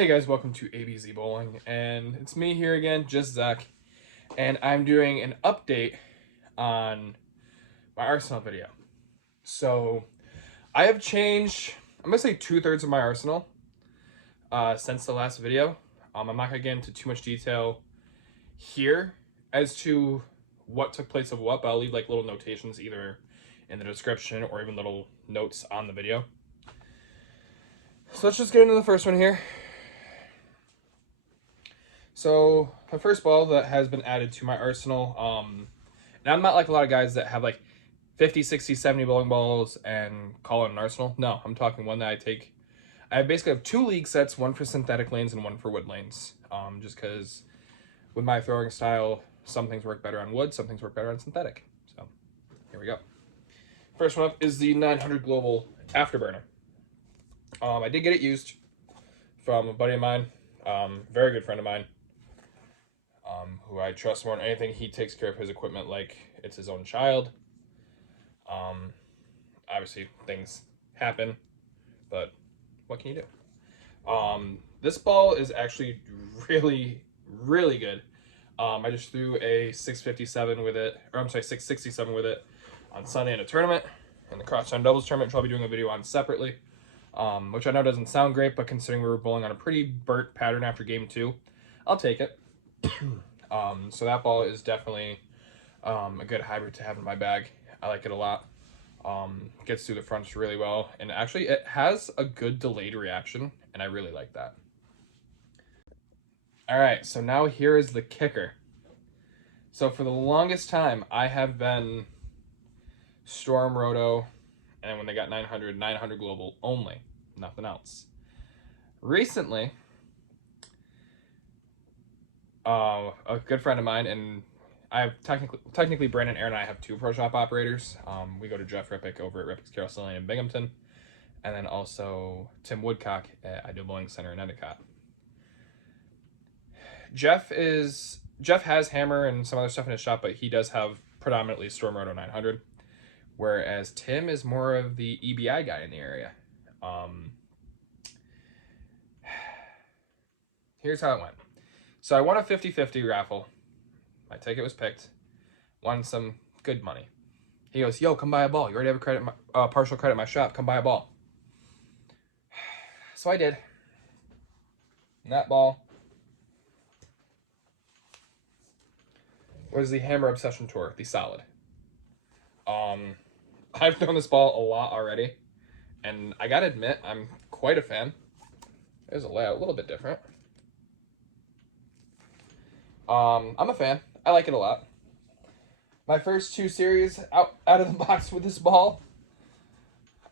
Hey guys, welcome to ABZ Bowling, and it's me here again, just Zach, and I'm doing an update on my arsenal video. So, I have changed, I'm going to say 2/3 of my arsenal since the last video. I'm not going to get into too much detail here as to what took place of what, but I'll leave like little notations either in the description or even little notes on the video. So let's just get into the first one here. So the first ball that has been added to my arsenal, and I'm not like a lot of guys that have like 50, 60, 70 bowling balls and call it an arsenal. No, I'm talking one that I take. I basically have 2 league sets, one for synthetic lanes and one for wood lanes. Just because with my throwing style, some things work better on wood, some things work better on synthetic. So here we go. First one up is the 900 Global Afterburner. I did get it used from a buddy of mine, very good friend of mine. Who I trust more than anything. He takes care of his equipment like it's his own child. Obviously, things happen, but what can you do? This ball is actually really, really good. I just threw a 657 with it, or I'm sorry, 667 with it on Sunday in a tournament, in the Crosstown Doubles tournament, which I'll be doing a video on separately. Which I know doesn't sound great, but considering we were bowling on a pretty burnt pattern after game 2, I'll take it. So that ball is definitely a good hybrid to have in my bag. I like it a lot. Gets through the fronts really well, and actually it has a good delayed reaction, and I really like that. Alright, so now here is the kicker. So for the longest time, I have been Storm Roto, and when they got 900 Global only, nothing else. Recently, a good friend of mine, and I have technically Brandon, Aaron, and I have 2 Pro Shop operators. We go to Jeff Rippick over at Rippick's Carousel Lane in Binghamton, and then also Tim Woodcock at Ideal Bowling Center in Endicott. Jeff has Hammer and some other stuff in his shop, but he does have predominantly Storm Roto 900, whereas Tim is more of the EBI guy in the area. Here's how it went. So I won a 50-50 raffle. My ticket was picked. Won some good money. He goes, "Yo, come buy a ball. You already have a partial credit at my shop. Come buy a ball." So I did. And that ball was the Hammer Obsession Tour, the solid. I've thrown this ball a lot already, and I gotta admit, I'm quite a fan. There's a layout, a little bit different. I'm a fan. I like it a lot. My first 2 series out of the box with this ball,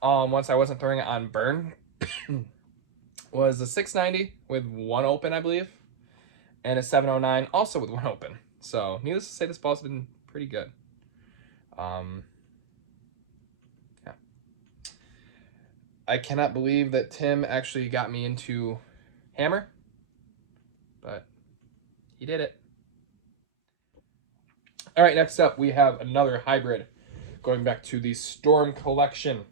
once I wasn't throwing it on burn, was a 690 with 1 open, I believe, and a 709 also with 1 open. So, needless to say, this ball's been pretty good. Yeah. I cannot believe that Tim actually got me into Hammer, but he did it. All right, next up, we have another hybrid going back to the Storm Collection.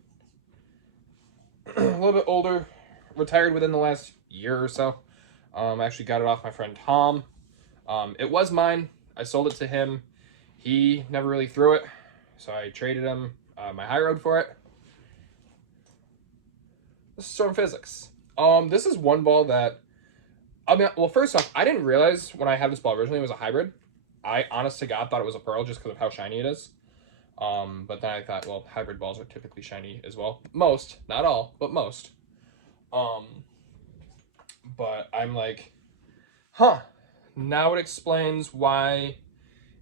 A little bit older, retired within the last year or so. I actually got it off my friend Tom. It was mine. I sold it to him. He never really threw it, so I traded him my high road for it. This is Storm Physics. This is one ball that, well, first off, I didn't realize when I had this ball originally it was a hybrid. I, honest to God, thought it was a pearl just because of how shiny it is. But then I thought, well, hybrid balls are typically shiny as well. Most, not all, but most. But I'm like, huh. Now it explains why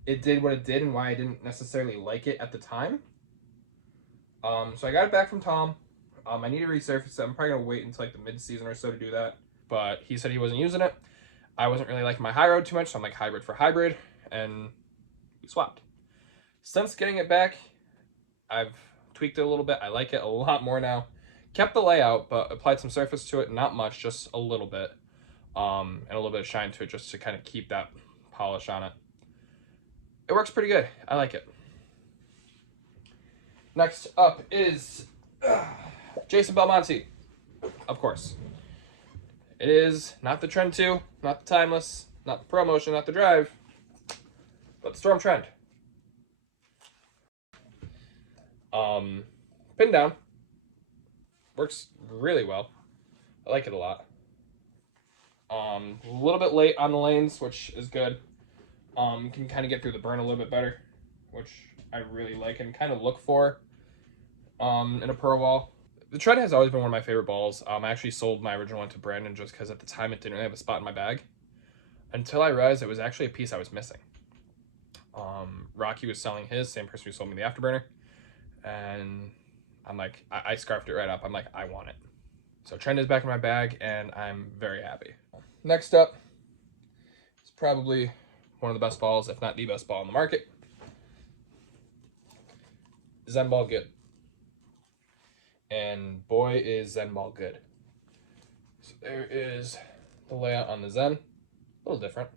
it did what it did and why I didn't necessarily like it at the time. So I got it back from Tom. I need to resurface it. I'm probably going to wait until like the mid-season or so to do that. But he said he wasn't using it. I wasn't really liking my high road too much, so I'm like hybrid for hybrid. And we swapped. Since getting it back, I've tweaked it a little bit. I like it a lot more now. Kept the layout, but applied some surface to it. Not much, just a little bit. And a little bit of shine to it just to kind of keep that polish on it. It works pretty good. I like it. Next up is Jason Belmonte, of course. It is not the Trend 2, not the Timeless, not the Pro Motion, not the Drive, but the Storm Trend. Pin down. Works really well. I like it a lot. A little bit late on the lanes, which is good. Can kind of get through the burn a little bit better, which I really like and kind of look for in a pro ball. The Trend has always been one of my favorite balls. I actually sold my original one to Brandon just because at the time it didn't really have a spot in my bag, until I realized it was actually a piece I was missing. Rocky was selling his, same person who sold me the afterburner, and I'm like, I scarfed it right up. I'm like, I want it. So Trend is back in my bag, and I'm very happy. Next up is probably one of the best balls, if not the best ball on the market. Zen Ball Good. And boy, is Zen Ball good. So there is the layout on the Zen. A little different.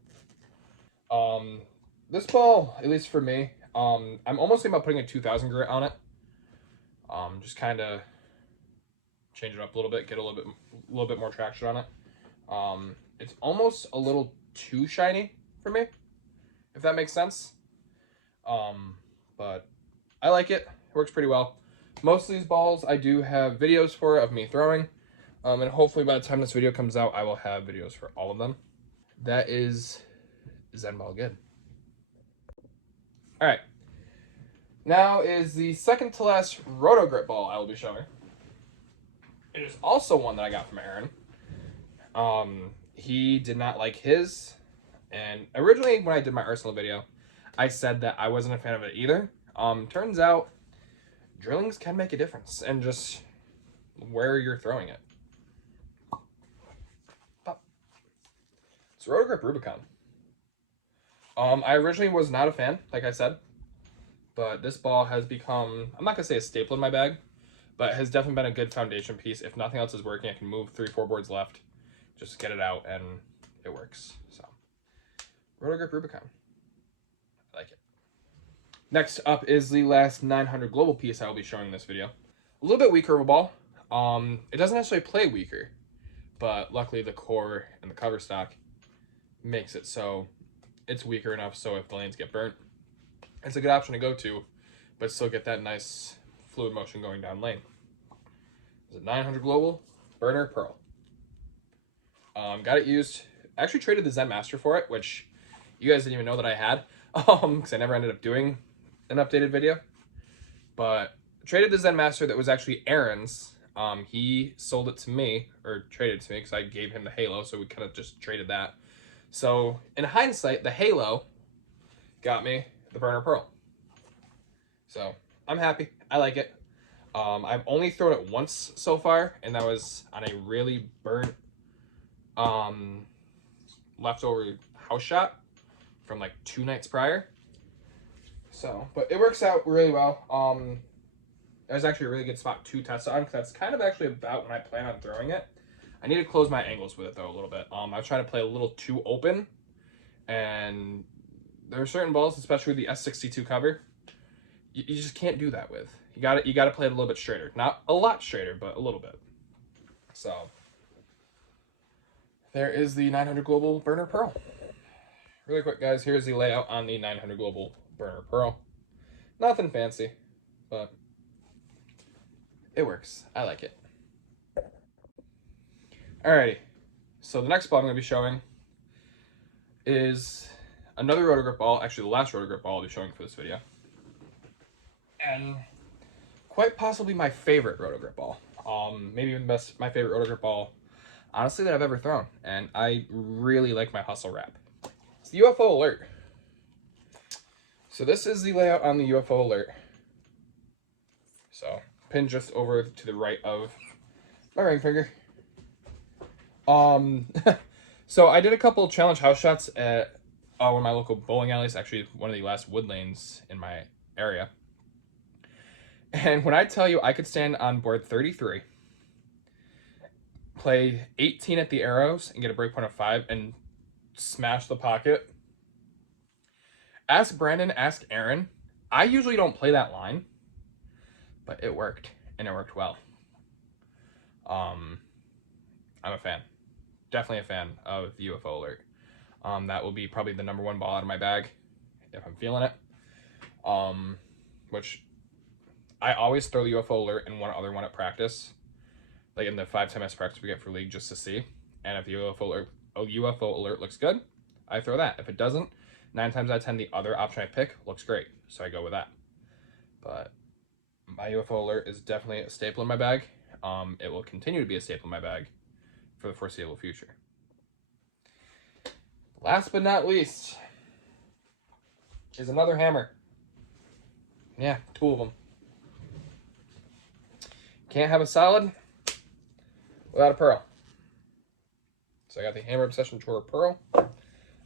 This ball, at least for me, I'm almost thinking about putting a 2000 grit on it. Just kind of change it up a little bit, get a little bit more traction on it. It's almost a little too shiny for me, if that makes sense. But I like it. It works pretty well. Most of these balls, I do have videos for of me throwing. And hopefully by the time this video comes out, I will have videos for all of them. That is Zen Ball Good. All right. Now is the second to last Roto Grip ball I will be showing. It is also one that I got from Aaron. He did not like his. And originally when I did my Arsenal video, I said that I wasn't a fan of it either. Turns out drillings can make a difference and just where you're throwing it. It's Roto Grip Rubicon. I originally was not a fan, like I said, but this ball has become, I'm not gonna say a staple in my bag, but has definitely been a good foundation piece. If nothing else is working, I can move 3-4 boards left, just get it out, and it works. So, Roto Grip Rubicon. I like it. Next up is the last 900 global piece I will be showing in this video. A little bit weaker of a ball. It doesn't necessarily play weaker, but luckily the core and the cover stock makes it so it's weaker enough so if the lanes get burnt, it's a good option to go to, but still get that nice fluid motion going down lane. It's a 900 global burner pearl. Got it used. Actually traded the Zen Master for it, which you guys didn't even know that I had, because I never ended up doing an updated video. But traded the Zen Master that was actually Aaron's. He sold it to me, or traded it to me, because I gave him the Halo, so we kind of just traded that. So in hindsight, the Halo got me the burner pearl. So I'm happy. I like it. I've only thrown it once so far, and that was on a really burnt leftover house shot from like 2 nights prior. So, but it works out really well. It was actually a really good spot to test on, because that's kind of actually about when I plan on throwing it. I need to close my angles with it though a little bit. I was trying to play a little too open, and there are certain balls, especially with the S62 cover, you just can't do that with. You got to play it a little bit straighter. Not a lot straighter, but a little bit. So there is the 900 global burner pearl. Really quick, guys, here's the layout on the 900 global burner pearl. Nothing fancy, but it works. I like it. Alrighty, so the next ball I'm going to be showing is another Roto Grip ball, actually the last Roto Grip ball I'll be showing for this video. And quite possibly my favorite Roto Grip ball. Maybe even my favorite Roto Grip ball, honestly, that I've ever thrown. And I really like my Hustle Wrap. It's the UFO Alert. So this is the layout on the UFO Alert. So, pin just over to the right of my ring finger. So I did a couple challenge house shots at one of my local bowling alleys, actually one of the last wood lanes in my area. And when I tell you I could stand on board 33, play 18 at the arrows and get a break point of 5 and smash the pocket, ask Brandon, ask Aaron. I usually don't play that line, but it worked, and it worked well. I'm a fan. definitely a fan of UFO Alert. That will be probably the #1 ball out of my bag if I'm feeling it. Which I always throw the UFO Alert and one other one at practice, like in the 5-10 minutes practice we get for league, just to see. And if the UFO Alert looks good, I throw that. If it doesn't, 9 times out of 10, the other option I pick looks great, so I go with that. But my UFO Alert is definitely a staple in my bag. It will continue to be a staple in my bag for the foreseeable future. Last but not least is another hammer. Yeah, 2 of them. Can't have a solid without a pearl. So I got the Hammer Obsession Tour Pearl. A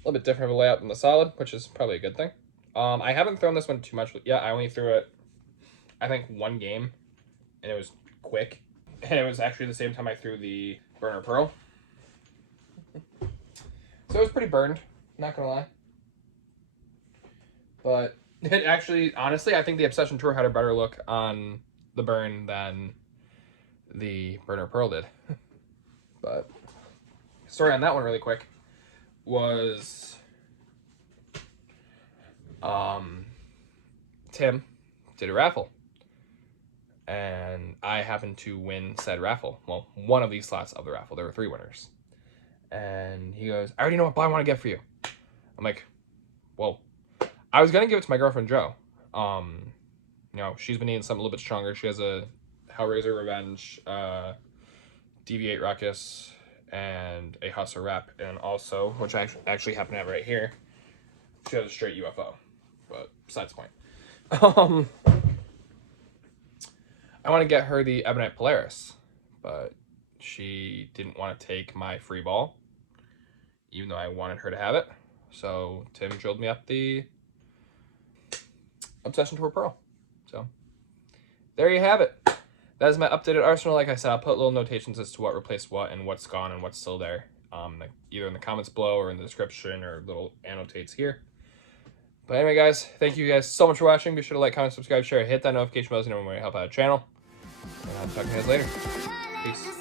little bit different of a layout than the solid, which is probably a good thing. I haven't thrown this one too much. Yeah, I only threw it, I think, 1 game, and it was quick. And it was actually the same time I threw the Burner Pearl. So it was pretty burned, not gonna lie. But it actually, honestly, I think the Obsession Tour had a better look on the burn than the Burner Pearl did. But story on that one really quick was Tim did a raffle, and I happened to win said raffle. Well, one of these slots of the raffle. There were 3 winners. And he goes, I already know what ball I want to get for you. I'm like, whoa. I was going to give it to my girlfriend, Jo. You know, she's been needing something a little bit stronger. She has a Hellraiser Revenge, Deviate Ruckus, and a Hustler Rep. And also, which I actually happen to have right here, she has a straight UFO. But besides the point. I want to get her the Ebonite Polaris, but she didn't want to take my free ball, even though I wanted her to have it. So Tim drilled me up the Obsession Tour Pearl. So there you have it. That is my updated arsenal. Like I said, I'll put little notations as to what replaced what and what's gone and what's still there, either in the comments below or in the description or little annotates here. But anyway, guys, thank you guys so much for watching. Be sure to like, comment, subscribe, share, hit that notification bell so you know when we help out the channel. And I'll talk to you guys later. Peace.